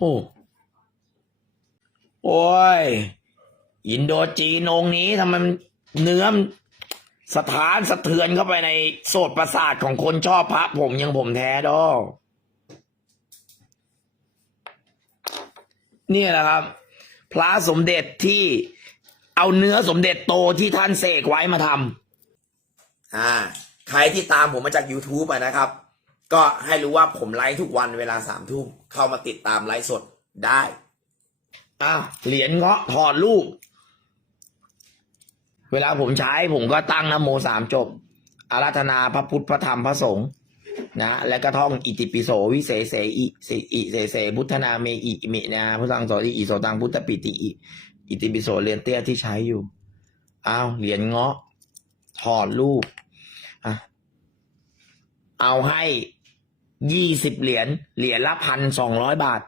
โอ้โอ้ย อินโดจีนองค์นี้ทำไมมันเนื้อมนสถานสะเทือนเข้าไปในโสดประสาทของคนชอบพระผมอยังผมแท้ดอนี่แหละครับ พระสมเด็จที่เอาเนื้อสมเด็จโตที่ท่านเสกไว้มาทำอ่า ใครที่ตามผมมาจาก YouTube อะนะครับ ก็ให้รู้ว่าผมไลฟ์ทุกวันเวลาสามทุ่มเข้ามาติดตามไลฟ์สดได้อ้าเหรียญเงาะถอดรูปเวลาผมใช้ผมก็ตั้งนะโมสามจบ อาราธนาพระพุทธพระธรรมพระสงฆ์นะ และก็ท่องอิติปิโสวิเศษเสอิสิอิเสเสพุทธนาเมอิอิมินาพุทธังโสติอิโสตังพุทธปิติอิอิติปิโสเรียนเตี้ยที่ใช้อยู่อ้าวเหรียญเงาะถอดรูปอะเอาให้ ยี่สิบเหรียญเหรียญละพันสองร้อยบาท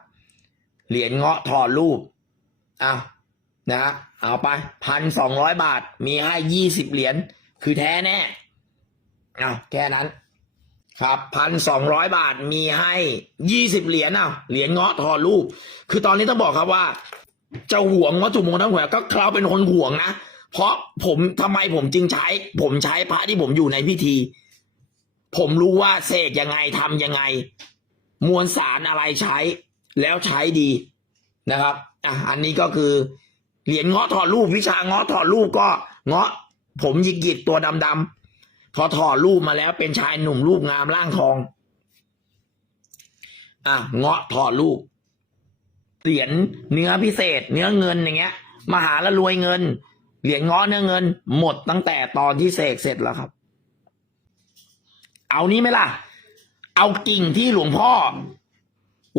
เหรียญเงาะถอดรูปอ้านะ เอาไปพันสองร้อยบาท มีให้ยี่สิบเหรียญคือแท้แน่อ้าแค่นั้น ครับพันสองร้อยบาทมีให้ยี่สิบเหรียญอ้าเหรียญเงาะถอดรูป คือตอนนี้ต้องบอกครับว่าจะห่วงวัตถุมงคลทั้งหมดก็เราเป็นคนห่วงนะเพราะผมทำไมผมจึงใช้ ผมใช้พระที่ผมอยู่ในพิธี ผมรู้ว่าเสกยังไงทำยังไง มวลสารอะไรใช้ แล้วใช้ดีนะครับอะอันนี้ก็คือ เหรียญเงาะถอดรูปวิชาเงาะถอดรูปก็ เงาะ ผมยิกหยิกตัวดำๆพอถอดรูปมาแล้วเป็นชายหนุ่มรูปงามร่างทอง อะเงาะถอดรูปเหรียญเนื้อพิเศษ เนื้อเงินอย่างเงี้ย มหาละรวยเงิน เหรียญเงาะเนื้อเงิน หมดตั้งแต่ตอนที่เสกเสร็จแล้วครับ เอานี้ไหมล่ะ เอากิ่งที่หลวงพ่อ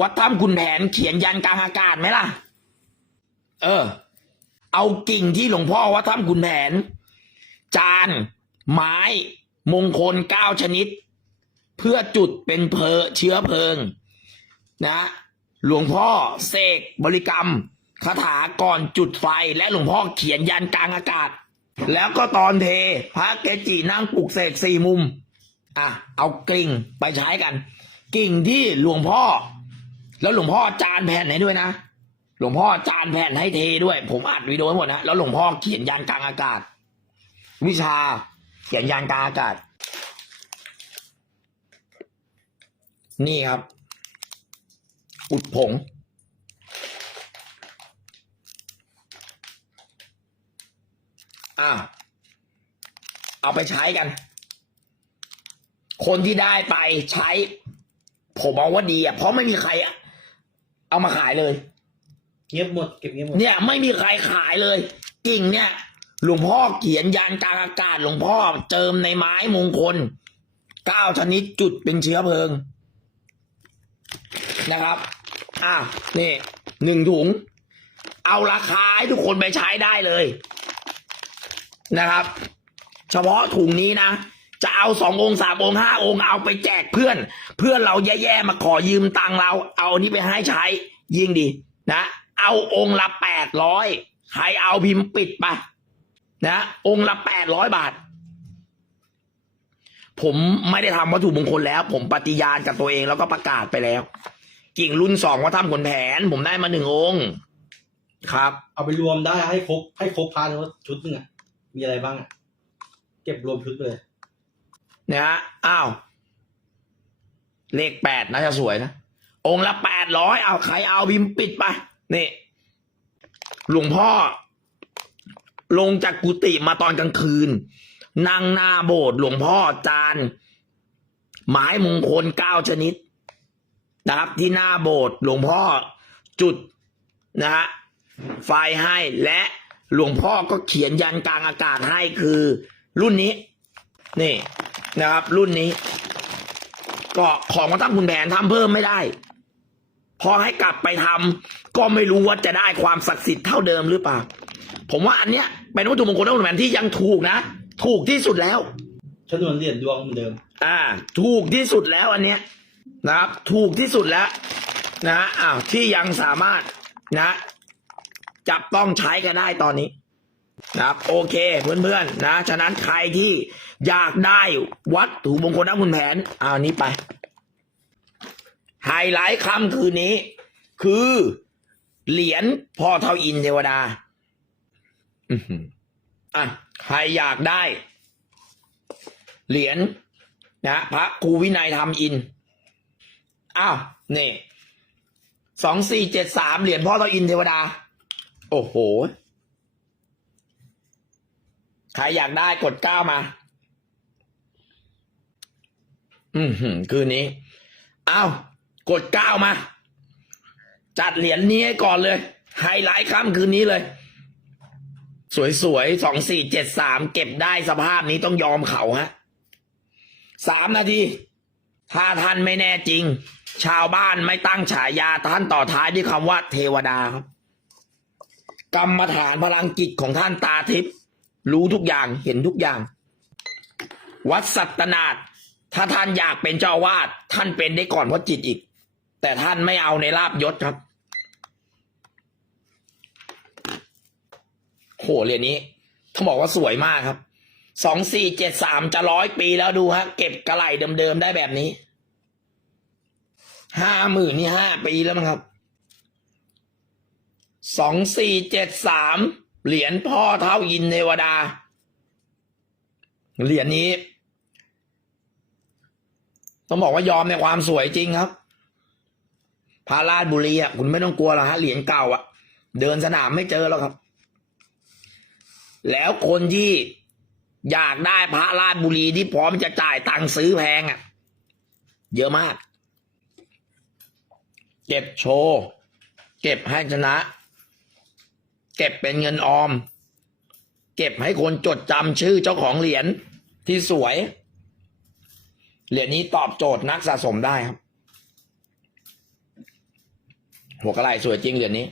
วัดถ้ำคุณแผนเขียนยันกลางอากาศไหมล่ะ เออ เอากิ่งที่หลวงพ่อวัดถ้ำคุณแผน จาน ไม้ มงคลเก้าชนิด เพื่อจุดเป็นเพลเชื้อเพลิง นะ หลวงพ่อเสกบริกรรมคาถาก่อนจุดไฟและหลวงพ่อเขียนยันกลางอากาศ แล้วก็ตอนเทพระเกจินั่งปลุกเสกสี่มุม อะเอากิ่งไปใช้กัน กิ่งที่หลวงพ่อ แล้วหลวงพ่อจานแผ่นให้ด้วยนะหลวงพ่อจานแผ่นให้เทด้วย ผมอัดวิดีโอไว้หมดนะแล้วหลวงพ่อเขียนยันกลางอากาศ วิชาเขียนยันกลางอากาศ นี่ครับ อุดผงอ่าเอาไปใช้กัน คนที่ได้ไปใช้ ผมมองว่าดีอะเพราะไม่มีใครอะเอามาขายเลย เงียบหมดเก็บเงียบหมดเนี่ยไม่มีใครขายเลยกิ่งเนี่ย หลวงพ่อเขียนยันกลางอากาศหลวงพ่อเจิมในไม้มงคลเก้าชนิดจุดเป็นเชื้อเพลิง นะครับ อะนี่หนึ่งถุง เอาราคาให้ทุกคนไปใช้ได้เลย นะครับ เฉพาะถุงนี้นะ จะเอาสององค์สามองค์ห้าองค์เอาไปแจกเพื่อน เพื่อนเราแย่ๆมาขอยืมตังเรา เอานี้ไปให้ใช้ ยิ่งดี นะ เอาองค์ละแปดร้อยใครเอาพิมพ์ปิดไปนะองค์ละแปดร้อยบาท ผมไม่ได้ทำวัตถุมงคลแล้ว ผมปฏิญาณกับตัวเองแล้วก็ประกาศไปแล้ว กิ่งรุ่นสองว่าทำขนแผน ผมได้มาหนึ่งองค์ครับ เอาไปรวมได้ให้ครบให้ครบพานว่าชุดหนึงอะมีอะไรบ้างอะเก็บรวมชุดไปเลย นะฮะอ้าวเลขแปดน่าจะสวยนะ องค์ละแปดร้อยเอาใครเอาพิมปิดไปนี่หลวงพ่อ ลงจากกุฏิมาตอนกลางคืนนั่งหน้าโบสถ์หลวงพ่อจานไม้มงคลเก้าชนิด นะครับ ที่หน้าโบสถ์หลวงพ่อจุดนะฮะไฟให้และหลวงพ่อก็เขียนยันกลางอากาศให้คือ รุ่นนี้ นี่ นะครับ รุ่นนี้ ก็ของมาตั้งคุณแผนทำเพิ่มไม่ได้ พอให้กลับไปทำก็ไม่รู้ว่าจะได้ความศักดิ์สิทธิ์เท่าเดิมหรือเปล่า ผมว่าอันเนี้ยเป็นวัตถุมงคลตั้งคุณแผนที่ยังถูกนะ ถูกที่สุดแล้วชนวนเหรียญดวงเหมือนเดิม อ่า ถูกที่สุดแล้วอันเนี้ยนะครับ ถูกที่สุดแล้ว นะอ้าวที่ยังสามารถนะจับต้องใช้กันได้ตอนนี้ นะครับโอเคเพื่อนๆนะ ฉะนั้นใครที่อยากได้วัตถุมงคลนักคุณแผนเอานี้ไป ไฮไลท์ค่ำคืนนี้ คือเหรียญพ่อเทาอินเทวดาอืออะใครอยากได้ เหรียญนะพระครูวินัยธรรมอินอ้าวนี่สองสี่เจ็ดสามเหรียญพ่อเทาอินเทวดา โอ้โห ใครอยากได้กดเก้ามา อือหือคืนนี้ เอากดเก้ามา จัดเหรียญนี้ให้ก่อนเลย ไฮไลท์ค่ำคืนนี้เลย สวยๆสองสี่เจ็ดสามเก็บได้สภาพนี้ต้องยอมเขาฮะสามนาที ถ้าท่านไม่แน่จริง ชาวบ้านไม่ตั้งฉายาท่านต่อท้ายด้วยคำว่าเทวดาครับกรรมฐานพลังจิตของท่านตาทิพย์ รู้ทุกอย่างเห็นทุกอย่าง วัดสัตนาดถ้าท่านอยากเป็นเจ้าวาดท่านเป็นได้ก่อนเพราะจิตอีก แต่ท่านไม่เอาในลาบยศครับโหเหรียญนี้ต้องบอกว่าสวยมากครับสองสี่เจ็ดสามจะร้อยปีแล้วดูฮะ เก็บกระไหลเดิมๆได้แบบนี้ห้าหมื่นนี่ห้าปีแล้วมั้งครับสองสี่เจ็ดสาม เหรียญพ่อเท่ายินเทวดา เหรียญนี้ ต้องบอกว่ายอมในความสวยจริงครับ พาราชบุรีอะคุณไม่ต้องกลัวหรอกฮะเหรียญเก่าอะ เดินสนามไม่เจอแล้วครับ แล้วคนที่อยากได้พระราชบุรีที่พร้อมจะจ่ายตังค์ซื้อแพงอะ เยอะมาก เก็บโชว์ เก็บให้ชนะ เก็บเป็นเงินออม เก็บให้คนจดจำชื่อเจ้าของเหรียญที่สวย เหรียญนี้ตอบโจทย์นักสะสมได้ครับ หัวกระไหล่สวยจริงเหรียญนี้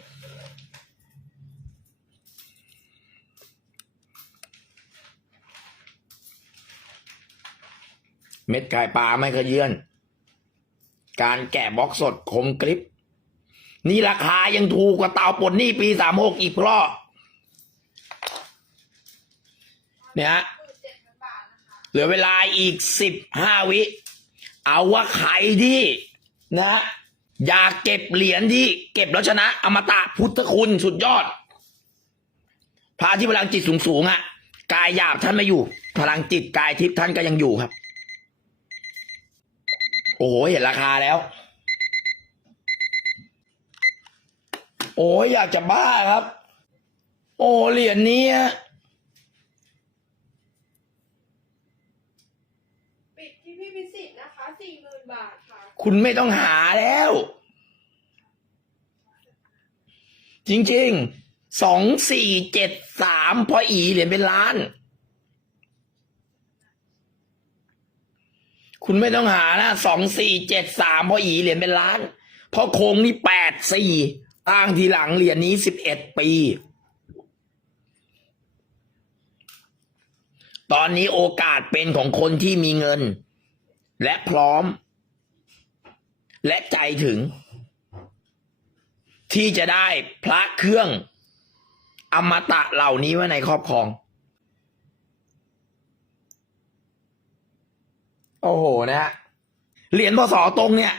เม็ดไก่ปลาไม่เคยเยื่อน การแกะบล็อกสดคมกริบ นี่ราคายังถูกกว่าเตาปลดหนี้ปีสามหกอีกราะเนี่ยฮะเหลือเวลาอีกสิบห้าวิ เอาว่าใครที่นะ อยากเก็บเหรียญที่เก็บแล้วชนะ อมตะพุทธคุณสุดยอด พระที่พลังจิตสูงสูงๆอะกายหยาบท่านไม่อยู่ พลังจิตกายทิพย์ท่านก็ยังอยู่ครับ โอ้โหเห็นราคาแล้ว โอ้ยอยากจะบ้าครับ โอ้เหรียญนี้อะปิดที่พี่พิสิทธิ์นะคะสี่หมื่นบาทค่ะ คุณไม่ต้องหาแล้ว จริงๆสองสี่เจ็ดสามพออีเหรียญเป็นล้าน คุณไม่ต้องหานะสองสี่เจ็ดสามพออีเหรียญเป็นล้านเพราะโคงนี่แปดสี่ ตั้งทีหลังเหรียญนี้สิบเอ็ดปี ตอนนี้โอกาสเป็นของคนที่มีเงิน และพร้อม และใจถึง ที่จะได้พระเครื่อง อมตะเหล่านี้ไว้ในครอบครอง โอ้โหนะฮะเหรียญพศตรงเนี่ย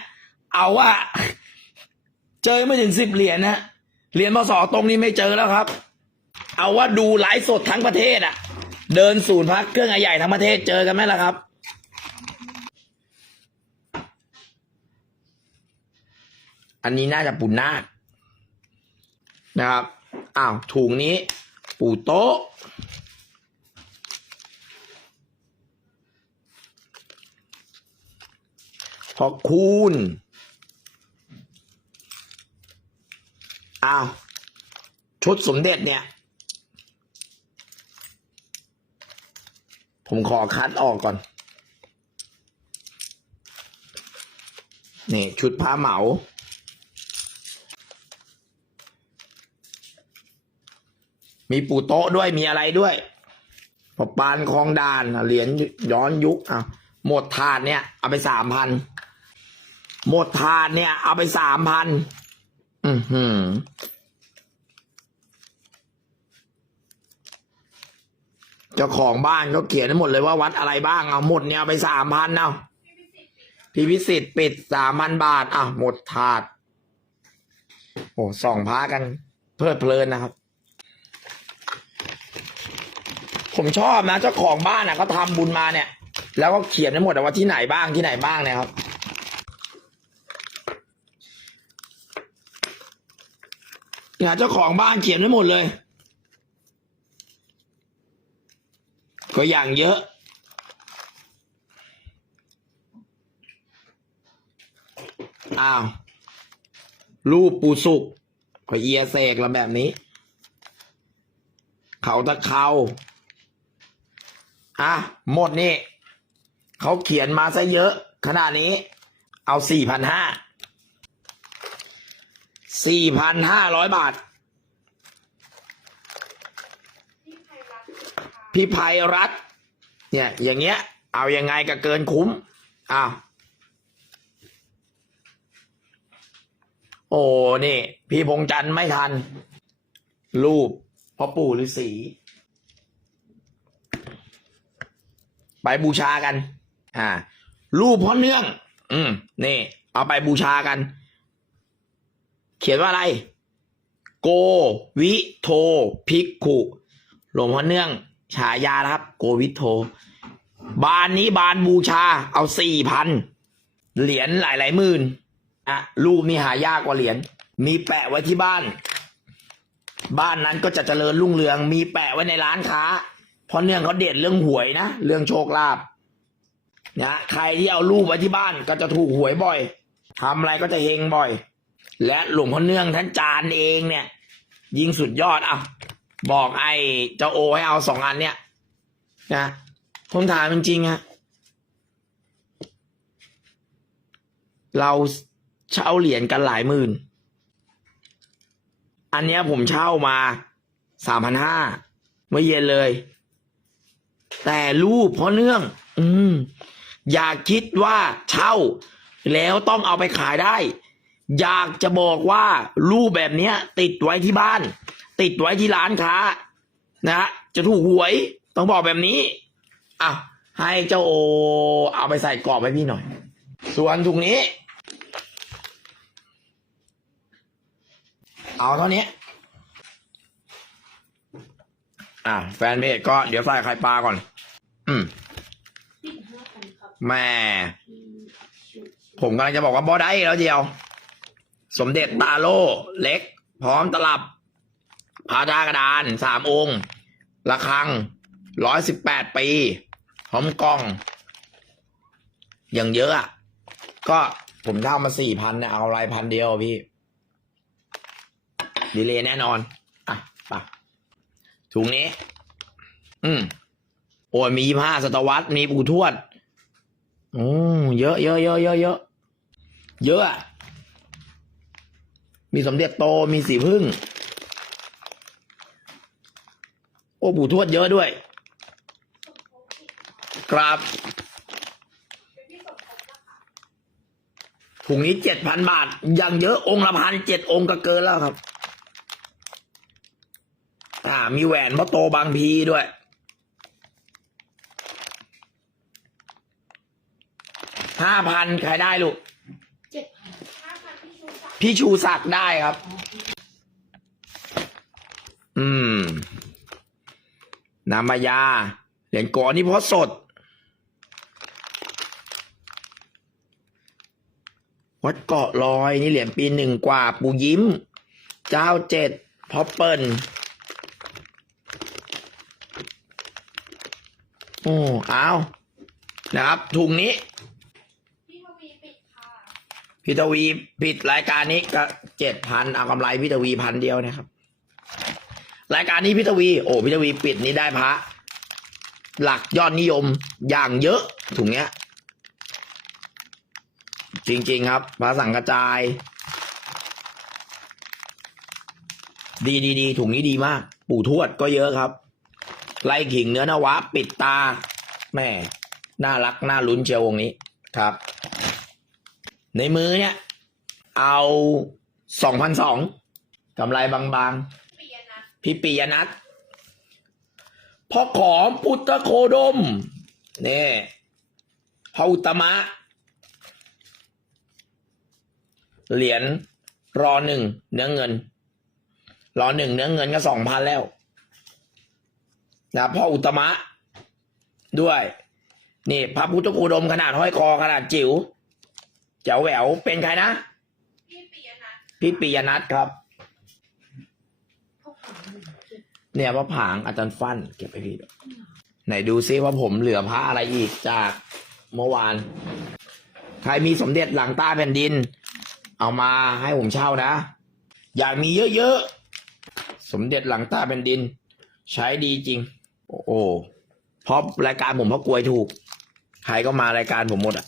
เอาว่า เจอไม่ถึงสิบเหรียญนะเหรียญพศตรงนี้ไม่เจอแล้วครับ เอาว่าดูไลฟ์สดทั้งประเทศอะเดินศูนย์พักเครื่องใหญ่ทั้งประเทศเจอกันไหมล่ะครับ อันนี้น่าจะปูนาคนะครับอ้าวถุงนี้ปูโต๊ะพอคูณ อ้าวชุดสมเด็จเนี่ย ผมขอคัดออกก่อน นี่ชุดผ้าเหมามีปูโต๊ะด้วยมีอะไรด้วยพอปานคลองดานเหรียญย้อนยุคอะหมดถาดเนี่ย เอาไปสามพันหมดถาดเนี่ย เอาไปสามพัน หือเจ้าของบ้านเขาเขียนให้หมดเลยว่าวัดอะไรบ้างเอาหมดเนี่ยเอาไปสามพันเอาพี่พิสิทธิ์ปิดค่ะพี่พิสิทธิ์ปิดสามพันบาท อะ หมดถาด โอ้สองพากัน เพลิดเพลินนะครับ ผมชอบนะเจ้าของบ้านอะเขาทำบุญมาเนี่ย แล้วก็เขียนไว้หมดว่าที่ไหนบ้างที่ไหนบ้างเนี่ยครับ เนี่ยเจ้าของบ้านเขียนไว้หมดเลยก็อย่างเยอะอ้าว รูปปูสุกก็เอียเสกแล้วแบบนี้ เขาตะเขาอะ หมดนี่ เขาเขียนมาซะเยอะ ขนาดนี้ เอาสี่พันห้า สี่พันห้าร้อยบาท พี่ไพรัตน์ค่ะพี่ภัยรัตเนี่ย อย่างเงี้ย เอายังไงก็เกินคุ้ม อ้าว โอ้ นี่ พี่พงจันไม่ทัน รูปพ่อปู่ฤาษีไปบูชากัน อ่า รูปพ่อเนื่อง อืม นี่ เอาไปบูชากัน เขียนว่าอะไร โกวิโทภิกขุ หลวงพ่อเนื่อง ฉายานะครับ โกวิโท บานนี้บานบูชา เอาสี่พันเหรียญหลายหลายหมื่นอะรูปนี่หายากกว่าเหรียญมีแปะไว้ที่บ้าน บ้านนั้นก็จะเจริญรุ่งเรือง มีแปะไว้ในร้านค้า เพราะเนื่องเขาเด็ดเรื่องหวยนะเรื่องโชคลาภนะใครที่เอารูปไว้ที่บ้านก็จะถูกหวยบ่อยทำอะไรก็จะเฮงบ่อย และหลวงพ่อเนื่องท่านจานเองเนี่ย ยิงสุดยอดอะบอกไอ้เจ้าโอให้เอาสองอันเนี่ยนะผมถามจริงๆฮะเราเช่าเหรียญกันหลายหมื่น อันเนี้ยผมเช่ามาสามพันห้าเมื่อเย็นเลย แต่รูปเพราะเนื่อง อืม อย่าคิดว่าเช่า แล้วต้องเอาไปขายได้ อยากจะบอกว่ารูปแบบเนี้ยติดไว้ที่บ้าน ติดไว้ที่ร้านค้า นะ จะถูกหวยต้องบอกแบบนี้อะให้เจ้าโอ เอาไปใส่กรอบให้พี่หน่อย ส่วนถุงนี้ เอาเท่านี้ อะแฟนเพจก็เดี๋ยวใส่ไข่ปลาก่อน อืมแม่ผมกำลังจะบอกว่าบอได้แล้วเดียว สมเด็จตาโลเล็ก พร้อมตลับพาดากระดานสามองค์ระฆังร้อยสิบแปดปีพร้อมกล้อง อย่างเยอะอะ ก็ผมเช่ามาสี่พันเนี่ยเอาอะไรพันเดียวพี่ ดีเลยแน่นอน อะไปถุงนี้ อืม โอ้ยมีผ้าศตวรรษมีปูทวดโอ้เยอะเยอะเยอะเยอะเยอะเยอะ มีสมเด็จโตมีสีพึ่ง โอ้ปู่ทวดเยอะด้วย ครับถุงนี้เจ็ดพันบาท ยังเยอะองค์ละพันเจ็ดองค์ก็เกินแล้วครับ อ่า มีแหวนพ่อโตบางพีด้วย ห้าพันใครได้ลูก เจ็ดพันห้าพัน พี่ชูศักดิ์พี่ชูศักได้ครับ อืมนามายา เหรียญก่อนี่เพราะสด วัดเกาะลอยนี่เหรียญปีหนึ่งกว่า ปูยิ้ม เจ้าเจ็ดพอเปิลโอ้เอานะครับถุงนี้ พี่ทวีปิดรายการนี้ก็เจ็ดพันเอากำไรพี่ทวีพันเดียวนะครับ รายการนี้พี่ทวี โอ้พี่ทวีปิดนี้ได้พระ หลักยอดนิยมอย่างเยอะถุงเนี้ย จริงๆครับพระสังกระจาย ดีดีดีถุงนี้ดีมาก ปู่ทวดก็เยอะครับ ไล่ขิงเนื้อนวะ ปิดตาแม่น่ารักน่าลุ้นเชียววงนี้ครับ ในมือเนี่ย เอาสองพันสองกำไรบางๆ พี่ปียนัทพ่อขอมพุทธโคดมนี่พระอุตมะ เหรียญรอหนึ่งเนื้อเงิน รอหนึ่งเนื้อเงินก็สองพันแล้วนะพ่ออุตตมะ ด้วย นี่ พระพุทธโคดมขนาดห้อยคอขนาดจิ๋ว เจ๋วแหววเป็นใครนะ พี่ปิยนัทพี่ปียนัทครับ พวกของหนึ่งเจ็ดเนี่ยพระผางอาจารย์ฟั่นเก็บไปพี่ด้วยไหนดูซิว่าผมเหลือพระอะไรอีกจากเมื่อวาน ใครมีสมเด็จหลังใต้แผ่นดิน เอามาให้ผมเช่านะ อยากมีเยอะๆ สมเด็จหลังใต้แผ่นดิน ใช้ดีจริง โอ้โหเพราะรายการผมเพราะกลวยถูก ใครก็มารายการผมหมดอะ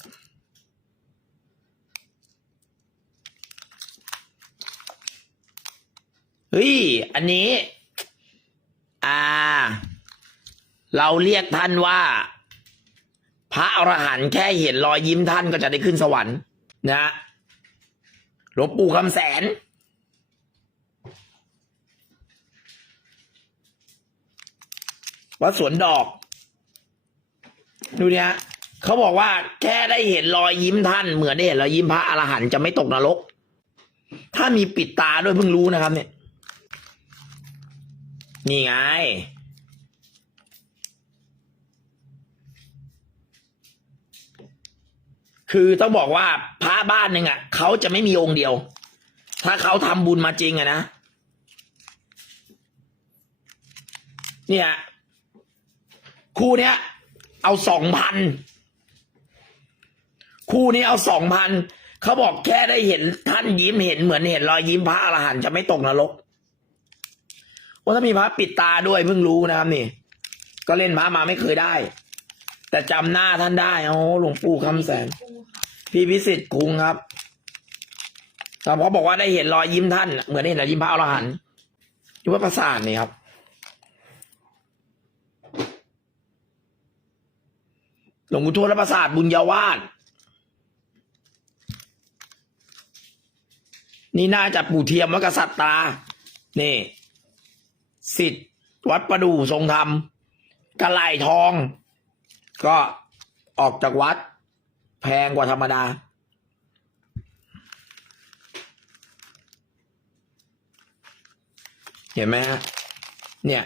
ฮ้ย อันนี้ อ่า เราเรียกท่านว่า พระอรหันต์แค่เห็นรอยยิ้มท่านก็จะได้ขึ้นสวรรค์นะหลวงปู่คำแสน วัดสวนดอก ดูเนี่ยเขาบอกว่า แค่ได้เห็นรอยยิ้มท่าน เหมือนได้เห็นรอยยิ้มพระอรหันต์จะไม่ตกนรก ถ้ามีปิดตาด้วยเพิ่งรู้นะครับเนี่ย นี่ไง คือต้องบอกว่าพระบ้านหนึ่งอะเขาจะไม่มีองค์เดียว ถ้าเขาทำบุญมาจริงอะนะ เนี่ยคู่เนี้ย เอาสองพันคู่นี้เอาสองพันเขาบอกแค่ได้เห็นท่านยิ้มเห็นเหมือนเห็นรอยยิ้มพระอรหันต์จะไม่ตกนรก ว่าถ้ามีพระปิดตาด้วยเพิ่งรู้นะครับนี่ ก็เล่นพระมาไม่เคยได้ แต่จำหน้าท่านได้โอ้หลวงปู่คำแสนกุ้งพี่พิสิทธิ์กรุงครับแต่เขาบอกว่าได้เห็นรอยยิ้มท่าน เหมือนได้เห็นรอยยิ้มพระอรหันต์ที่ว่าประสาทนี่ครับหลวงปู่ทวดประสาทบุญญาวาสนี่น่าจะปู่เทียมวัดกษัตริย์ตา นี่ สิทธิ์วัดประดู่ทรงธรรมกระไหลทอง ก็ออกจากวัด แพงกว่าธรรมดา เห็นไหมฮะเนี่ย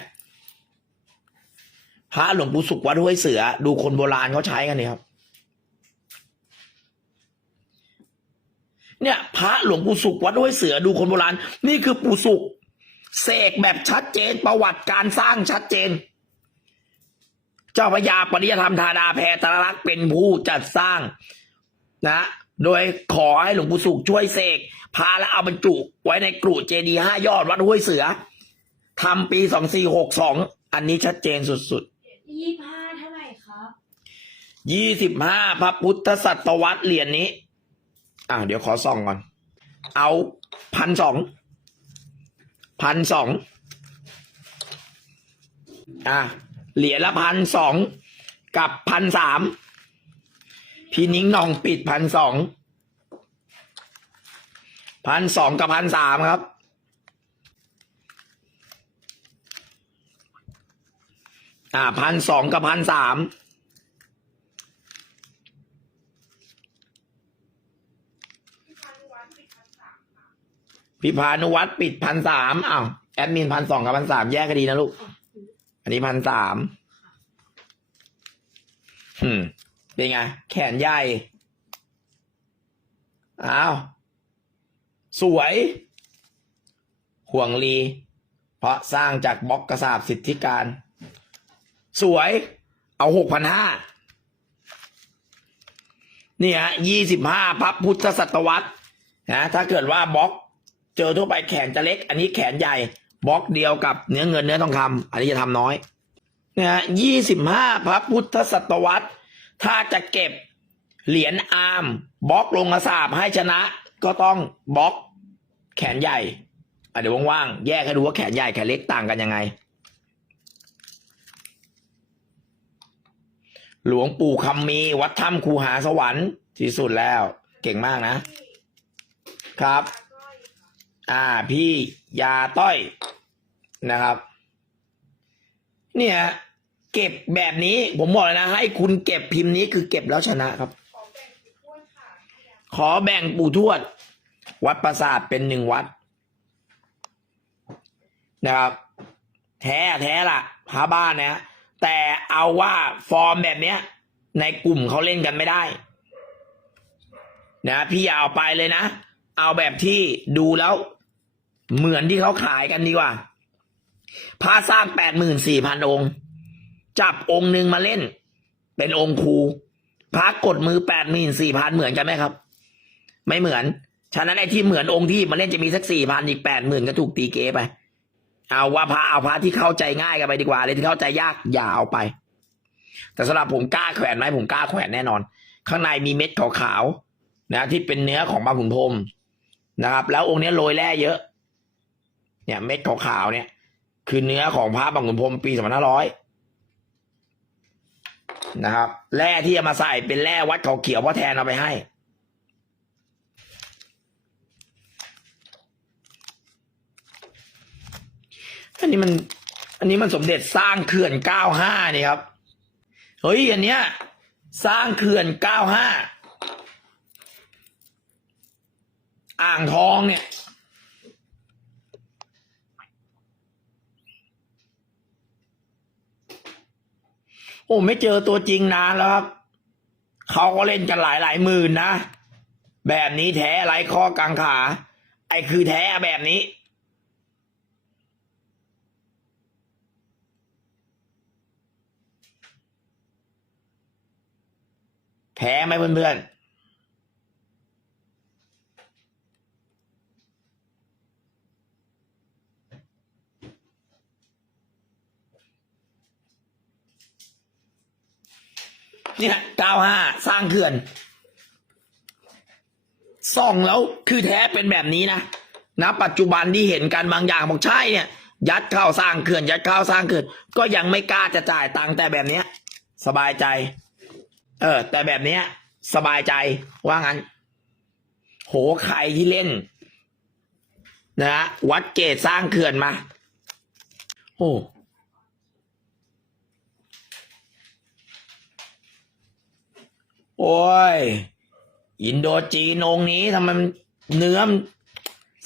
พระหลวงปู่สุขวัดห้วยเสือ ดูคนโบราณเขาใช้กันเนี่ยครับ เนี่ยพระหลวงปู่สุขวัดห้วยเสือดูคนโบราณ นี่คือปู่สุข เสกแบบชัดเจนประวัติการสร้างชัดเจน เจ้าพระยาปริยธรรมธาดาแพรตรลักษณ์เป็นผู้จัดสร้าง นะ โดยขอให้หลวงปู่สุขช่วยเสกพาแล้วเอาบรรจุไว้ในกรุเจดีย์ห้ายอดวัดห้วยเสือทำปีสองสี่หกสองอันนี้ชัดเจนสุดยี่ห้าเท่าไหร่ครับๆยี่สิบห้าพระพุทธศตวรรษเหรียญนี้ อ่าเดี๋ยวขอส่องก่อน เอาพันสอง พันสองอะเหรียญละพันสองกับพันสามพี่นิ้งนองปิดพันสองพันสองกับพันสามครับ อ่าพันสองกับพันสาม พี่พานุวัฒน์ปิดพันสามค่ะพิพานุวัตรปิดพันสามอ้าวแอดมินพันสองกับพันสามแยกกันดีนะลูก อันนี้พันสามอืม เป็นไง แขนใหญ่อ้าวสวย ห่วงลี เพราะสร้างจากบล็อกกระสาบสิทธิการ สวย เอาหกพันห้านี่ฮะยี่สิบห้าพระพุทธศตวรรษนะถ้าเกิดว่าบล็อก เจอทั่วไปแขนจะเล็ก อันนี้แขนใหญ่บล็อกเดียวกับเนื้อเงินเนื้อทองคำอันนี้จะทำน้อยนะฮะยี่สิบห้าพระพุทธศตวรรษ ถ้าจะเก็บเหรียญอาร์มบล็อกลงกระสาบให้ชนะ ก็ต้องบล็อกแขนใหญ่อเดี๋ยวว่างๆแยกให้ดูว่าแขนใหญ่แขนเล็กต่างกันยังไง หลวงปู่คำมีวัดถ้ำคูหาสวรรค์ที่สุดแล้ว เก่งมากนะครับ อ่า พี่ยาต้อยนะครับ เนี่ย เก็บแบบนี้ ผมบอกเลยนะ ให้คุณเก็บพิมพ์นี้คือเก็บแล้วชนะครับ ขอแบ่งพี่ทวดค่ะขอแบ่งปู่ทวด วัดประสาทเป็นหนึ่งวัด นะครับ แท้แท้ล่ะพระบ้านนะ แต่เอาว่าฟอร์มแบบเนี้ย ในกลุ่มเขาเล่นกันไม่ได้ นะ พี่อย่าเอาไปเลยนะ เอาแบบที่ดูแล้ว เหมือนที่เขาขายกันดีกว่าพระสร้างแปดหมื่นสี่พันองค์ จับองค์หนึ่งมาเล่น เป็นองค์ครูพระกดมือแปดหมื่นสี่พันเหมือนกันไหมครับ ไม่เหมือน ฉะนั้นไอ้ที่เหมือนองค์ที่มาเล่นจะมีสักสี่พันอีกแปดหมื่นก็ถูกตีเกไป เอาว่าพระเอาพระที่เข้าใจง่ายกันไปดีกว่าเลยที่เข้าใจยากอย่าเอาไป แต่สำหรับผมกล้าแขวนไหมผมกล้าแขวนแน่นอน ข้างในมีเม็ดขาวๆนะที่เป็นเนื้อของบางขุนพรหมนะครับ แล้วองค์นี้โรยแร่เยอะ เนี่ยเม็ดขาวๆเนี่ย คือเนื้อของพระบางขุนพรมปีสองพันห้าร้อยนะครับแร่ที่เอามาใส่เป็นแร่วัดเขาเขียวพ่อแทนเอาไปให้ อันนี้มัน อันนี้มันสมเด็จสร้างเขื่อนเก้าห้านี่ครับ เฮ้ยอันเนี้ย สร้างเขื่อนเก้าห้าอ่างทองเนี่ย โอ้ไม่เจอตัวจริงนานแล้วครับเขาก็เล่นกันหลายหลายหมื่นนะ แบบนี้แท้ไรข้อกังขา ไอ้คือแท้แบบนี้ แท้ไหมเพื่อนๆ เนี่ยเก้าห้าสร้างเขื่อนส่องแล้วคือแท้เป็นแบบนี้นะณปัจจุบันที่เห็นกันบางอย่างบอกใช่เนี่ย ยัดเข้าสร้างเขื่อนยัดเข้าสร้างเขื่อนก็ยังไม่กล้าจะจ่ายตังค์แต่แบบเนี้ย สบายใจ เออ แต่แบบเนี้ย สบายใจว่างั้น โหใครที่เล่นนะฮะวัดเกตสร้างเขื่อนมา โอ้ โอ้ย อินโดจีนองนี้ทำไมมันเนื้อม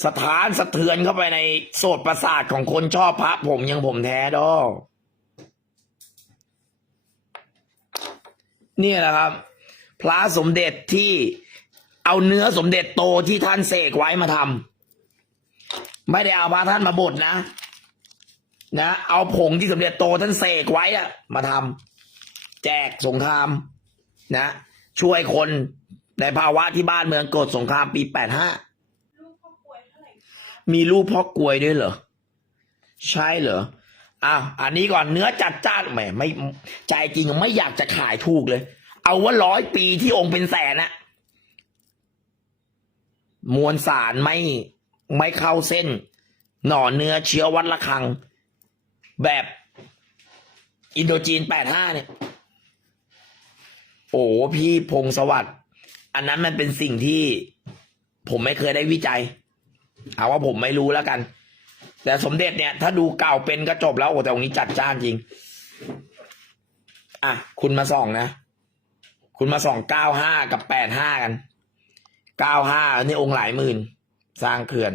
สถานสะเทือนเข้าไปในโสดประสาทของคนชอบพระผมยังผมแท้ดอเนี่ยแหละครับ พระสมเด็จที่เอาเนื้อสมเด็จโตที่ท่านเสกไว้มาทำไม่ได้เอาพระท่านมาบดนะ นะ เอาผงที่สมเด็จโตท่านเสกไว้อะมาทำแจกสงครามนะ ช่วยคนในภาวะที่บ้านเมืองเกิดสงครามปีแปดห้าลูกพ่อกลวยเท่าไหร่คะมีรูปพ่อกลวยด้วยเหรอ ใช่เหรออ้าวอันนี้ก่อนเนื้อจัดจ้านแหมไม่ใจจริงไม่อยากจะขายถูกเลย เอาว่าร้อยปีที่องค์เป็นแสนอะมวลสารไม่ไม่เข้าเส้น หน่อเนื้อเชื้อวัดละคัง แบบอินโดจีนแปดห้าเนี่ย โอ้พี่พงศวัสด์อันนั้นมันเป็นสิ่งที่ผมไม่เคยได้วิจัย เอาว่าผมไม่รู้แล้วกัน แต่สมเด็จเนี่ย ถ้าดูเก่าเป็นก็จบแล้วโอ้แต่องค์นี้จัดจ้านจริง อะ คุณมาส่องนะ คุณมาส่องเก้าห้ากับแปดห้ากันเก้าห้านี่องค์หลายหมื่น สร้างเขื่อน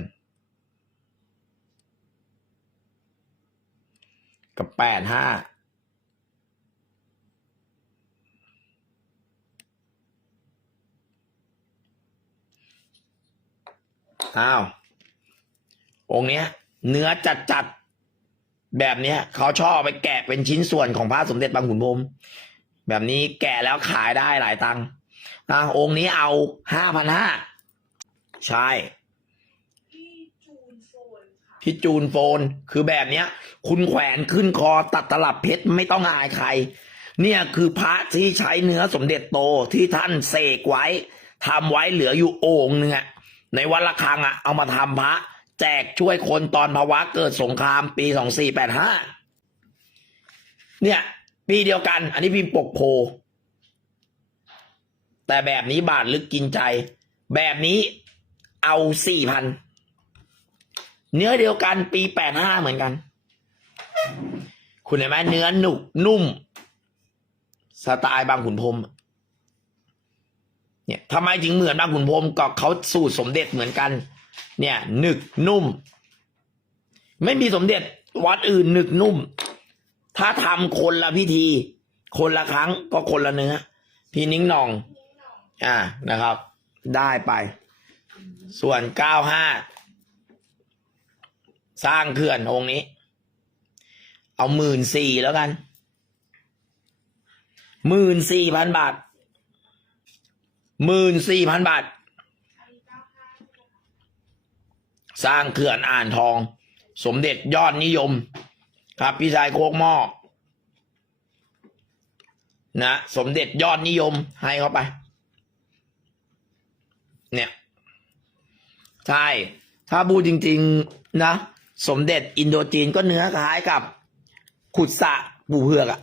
กับแปดห้า อ้าว องค์เนี้ย เนื้อจัดจัดๆแบบเนี้ยเขาชอบเอาไปแกะเป็นชิ้นส่วนของพระสมเด็จบางขุนพรหมแบบนี้แกะแล้วขายได้หลายตังค์อะองค์นี้เอาห้าพันห้าใช่พี่จูนโฟนค่ะพี่จูนโฟนคือแบบเนี้ย คุณแขวนขึ้นคอตัดตลับเพชรไม่ต้องอายใคร เนี่ยคือพระที่ใช้เนื้อสมเด็จโตที่ท่านเสกไว้ทำไว้เหลืออยู่โอ่งหนึ่งอะ ในวัดละคังอะเอามาทำพระ แจกช่วยคนตอนภาวะเกิดสงครามปีสองสี่แปดห้าเนี่ย ปีเดียวกัน อันนี้พิมพ์ปกโพ แต่แบบนี้บาทลึกกินใจ แบบนี้เอาสี่พันเนื้อเดียวกันปีแปดห้าเหมือนกัน คุณเห็นไหมเนื้อหนุกนุ่ม สไตล์บางขุนพรหม เนี่ยทำไมถึงเหมือนบางขุนพรมก็เขาสูตรสมเด็จเหมือนกัน เนี่ยหนึกนุ่ม ไม่มีสมเด็จวัดอื่นหนึกนุ่ม ถ้าทำคนละพิธี คนละครั้งก็คนละเนื้อ พี่นิ้งหนองนิ้งหน่อง อ่านะครับ ได้ไป ส่วนเก้าห้าสร้างเขื่อนองค์นี้ เอาหมื่นสี่แล้วกันหมื่นสี่พันบาท หมื่นสี่พันบาท สร้างเขื่อนอ่านทอง สมเด็จยอดนิยม ครับพี่ชายโคกหม้อนะสมเด็จยอดนิยมให้เข้าไป เนี่ย ใช่ ถ้าพูดจริง ๆ นะ สมเด็จอินโดจีนก็เนื้อคล้ายกับ ขุดสะปูเผือกอะ